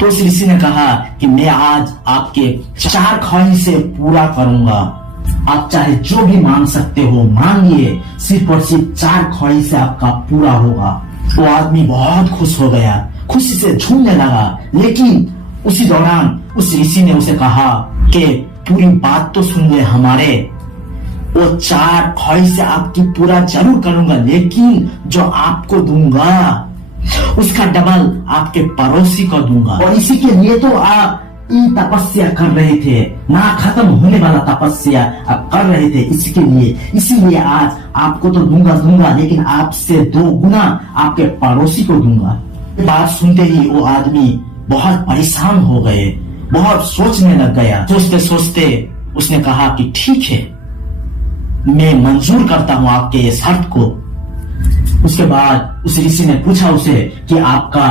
तो उस ऋषि ने कहा कि मैं आज आपके 4 ख्वाहिशें पूरा करूंगा, आप चाहे जो भी मांग सकते हो मांगिए, सिर्फ और सिर्फ 4 ख्वाहिशें आपका पूरा होगा। वो आदमी बहुत खुश हो गया, खुशी से झूमने लगा। लेकिन उसी दौरान उस ऋषि ने उसे कहा कि पूरी बात तो सुन ले हमारे, वो 4 ख्वाहिशें आपकी पूरा जरूर करूंगा, लेकिन जो आपको दूंगा उसका डबल आपके पड़ोसी को दूंगा। और इसी के लिए तो आप तपस्या कर रहे थे, ना खत्म होने वाला तपस्या आप कर रहे थे, इसके लिए, इसीलिए आज आपको तो दूंगा, लेकिन आपसे 2 गुना आपके पड़ोसी को दूंगा। बात सुनते ही वो आदमी बहुत परेशान हो गए, बहुत सोचने लग गया। सोचते सोचते उसने कहा कि ठीक है, मैं मंजूर करता हूं आपके ये शर्त को। उसके बाद उस ऋषि ने पूछा उसे कि आपका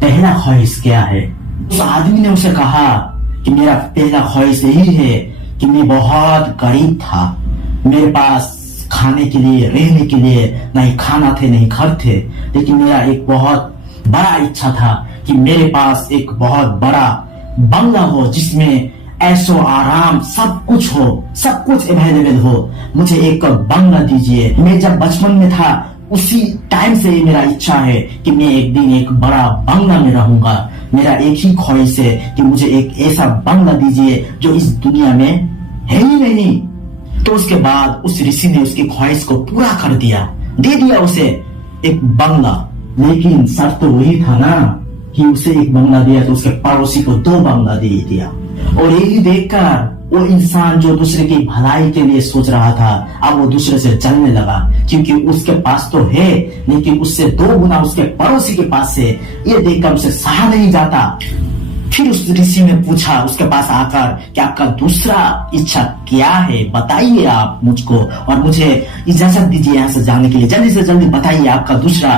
पहला ख्वाहिश क्या है। उस आदमी ने उसे कहा कि मेरा पहला ख्वाहिश यही है कि मैं बहुत गरीब था, मेरे पास खाने के लिए, रहने के लिए नहीं खाना थे, नहीं घर थे, लेकिन मेरा एक बहुत बड़ा इच्छा था कि मेरे पास एक बहुत बड़ा बंगला हो जिसमें ऐशो आराम सब कुछ हो, सब कुछ अवेलेबल हो। मुझे एक बंगला दीजिए। मैं जब बचपन में था उसी टाइम से ही मेरा इच्छा है कि मैं एक दिन एक बड़ा बंगला में रहूंगा। मेरा एक ही ख्वाहिश है कि मुझे एक ऐसा बंगला दीजिए जो इस दुनिया में है ही नहीं। तो उसके बाद उस ऋषि ने उसकी ख्वाहिश को पूरा कर दिया, दे दिया उसे एक बंगला। लेकिन शर्त तो वही था ना कि उसे एक बंगला दिया तो उसके पड़ोसी को 2 बंगला दे दिया। और यही देखकर वो इंसान जो दूसरे की भलाई के लिए सोच रहा था, अब वो दूसरे से जलने लगा, क्योंकि उसके पास तो है लेकिन उससे 2 गुना उसके पड़ोसी के पास है। ये देखकर उसे सहा नहीं जाता। फिर उस ऋषि ने पूछा उसके पास आकर कि आपका दूसरा इच्छा क्या है, बताइए आप मुझको, और मुझे इजाजत दीजिए यहाँ से जाने के लिए, जल्दी से जल्दी बताइए आपका दूसरा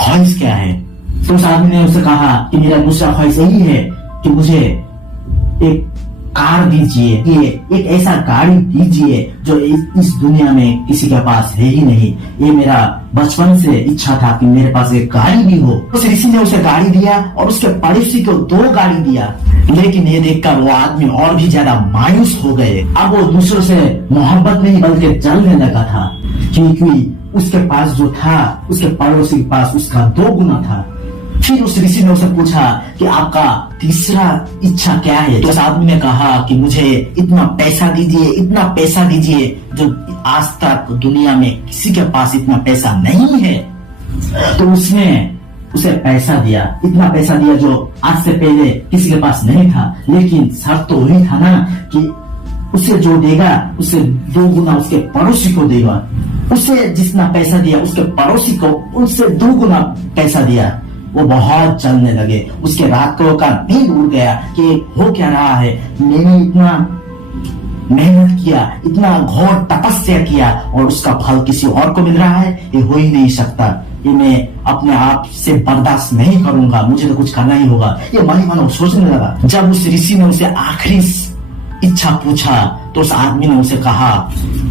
ख्वाहिश क्या है। तो उस आदमी ने उसे कहा कि मेरा दूसरा ख्वाहिश यही है कि मुझे एक कार दीजिए, ये एक ऐसा गाड़ी दीजिए जो इस दुनिया में किसी के पास है ही नहीं। ये मेरा बचपन से इच्छा था कि मेरे पास एक गाड़ी भी हो। उस ऋषि ने उसे गाड़ी दिया और उसके पड़ोसी को 2 गाड़ी दिया। लेकिन ये देखकर वो आदमी और भी ज्यादा मायूस हो गए। अब वो दूसरों से मोहब्बत नहीं बल्कि जलने लगा था, क्योंकि उसके पास जो था उसके पड़ोसी के पास उसका 2 गुना था। फिर उस ऋषि ने उसे पूछा कि आपका तीसरा इच्छा क्या है। तो उस आदमी ने कहा कि मुझे इतना पैसा दीजिए, इतना पैसा दीजिए जो आज तक दुनिया में किसी के पास इतना पैसा नहीं है। तो उसने उसे पैसा दिया, इतना पैसा दिया जो आज से पहले किसी के पास नहीं था। लेकिन शर्त तो वही था ना कि उसे जो देगा उससे 2 गुना उसके पड़ोसी को देगा। उसे जितना पैसा दिया उसके पड़ोसी को उससे 2 गुना पैसा दिया। वो बहुत जलने लगे, उसके रात को का नींद उड़ गया कि हो क्या रहा है। मैंने इतना मेहनत किया, इतना घोर तपस्या किया और उसका फल किसी और को मिल रहा है, ये हो ही नहीं सकता। ये मैं अपने आप से बर्दाश्त नहीं करूंगा, मुझे तो कुछ करना ही होगा। ये मन ही मन सोचने लगा। जब उस ऋषि ने उसे आखिरी इच्छा पूछा तो उस आदमी ने उसे कहा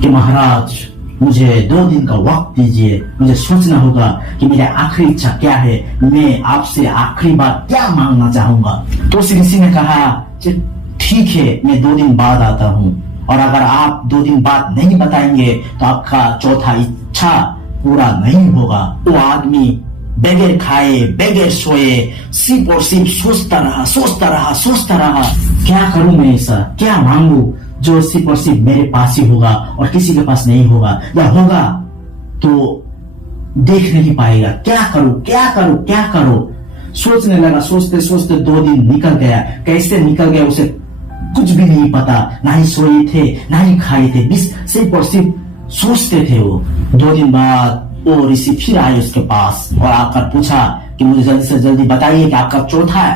कि महाराज मुझे 2 दिन का वक्त दीजिए, मुझे सोचना होगा कि मेरी आखिरी इच्छा क्या है, मैं आपसे आखिरी बार क्या मांगना चाहूंगा। तो उस ऋषि ने कहा कि ठीक है, मैं 2 दिन बाद आता हूँ, और अगर आप 2 दिन बाद नहीं बताएंगे तो आपका चौथा इच्छा पूरा नहीं होगा। वो आदमी बगैर खाए बगैर सोए सिर्फ और सिर्फ सोचता रहा, क्या करूं मैं ऐसा, क्या मांगू जो सिर्फ और सिर्फ मेरे पास ही होगा और किसी के पास नहीं होगा, या होगा तो देख नहीं पाएगा। क्या करूं। सोचने लगा। सोचते सोचते 2 दिन निकल गया। कैसे निकल गया उसे कुछ भी नहीं पता, ना ही सोए थे ना ही खाए थे, बस सिर्फ और सिर्फ सोचते थे। वो 2 दिन बाद वो ऋषि फिर आए उसके पास और आकर पूछा कि मुझे जल्दी से जल्दी बताइए कि आपका चौथा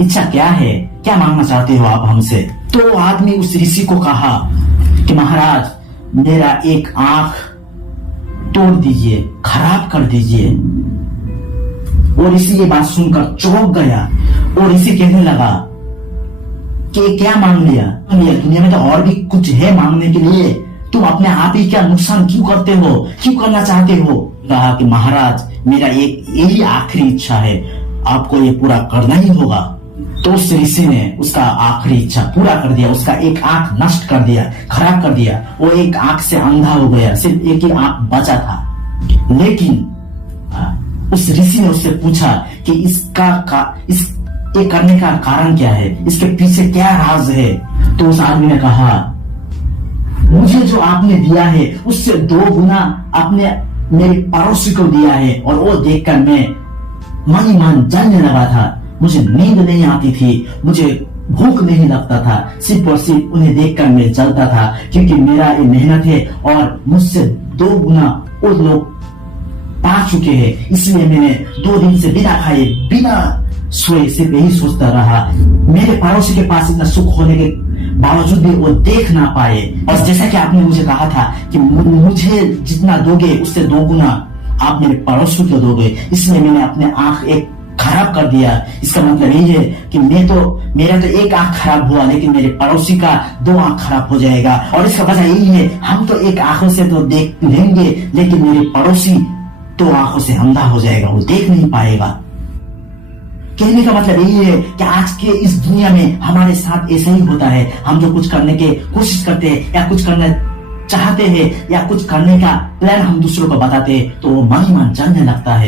इच्छा क्या है, क्या मांगना चाहते हो आप हमसे। तो आदमी उस ऋषि को कहा कि महाराज मेरा एक आंख तोड़ दीजिए, खराब कर दीजिए। वो ऋषि ये बात सुनकर चौंक गया। वो ऋषि कहने लगा कि क्या मांग लिया, दुनिया में तो और भी कुछ है मांगने के लिए, तुम अपने आप ही क्या नुकसान क्यों करते हो, क्यों करना चाहते हो। कहा कि महाराज मेरा एक यही आखिरी इच्छा है, आपको ये पूरा करना ही होगा। तो उस ऋषि ने उसका आखिरी इच्छा पूरा कर दिया, उसका एक आंख नष्ट कर दिया, खराब कर दिया। वो एक आंख से अंधा हो गया, सिर्फ एक ही आंख बचा था। लेकिन उस ऋषि ने उससे पूछा कि ये करने का कारण क्या है, इसके पीछे क्या राज है। तो उस आदमी ने कहा, मुझे जो आपने दिया है उससे 2 गुना आपने मेरे पड़ोसी को दिया है, और वो देखकर मैं मन ही मन जलने लगा था। मुझे नींद नहीं आती थी, मुझे भूख नहीं लगता था, सिर्फ और सिर्फ उन्हें देखकर मैं जलता था, क्योंकि मेरा ये मेहनत है और मुझसे 2 गुना वो लोग पा चुके हैं। इसलिए मैंने 2 दिन से बिना खाए बिना सोए सिर्फ यही सोचता रहा। मेरे पड़ोसी के पास इतना सुख होने के बावजूद भी वो देख ना पाए। और जैसा कि आपने मुझे कहा था कि मुझे जितना दोगे उससे 2 गुना आप मेरे पड़ोसी को दोगे, इसलिए मैंने अपने आंख एक खराब कर दिया। इसका मतलब यही है कि मेरा तो एक आंख खराब हुआ, लेकिन मेरे पड़ोसी का 2 आंख खराब हो जाएगा। और इसका वजह यही है, हम तो एक आंखों से तो देख लेंगे, लेकिन मेरे पड़ोसी 2 आंखों से अंधा हो जाएगा, वो देख नहीं पाएगा। कहने का मतलब यही है कि आज के इस दुनिया में हमारे साथ ऐसा ही होता है। हम जो कुछ करने की कोशिश करते हैं या कुछ करना चाहते हैं या कुछ करने का प्लान हम दूसरों को बताते हैं, तो वो मन ही मन चलने लगता है।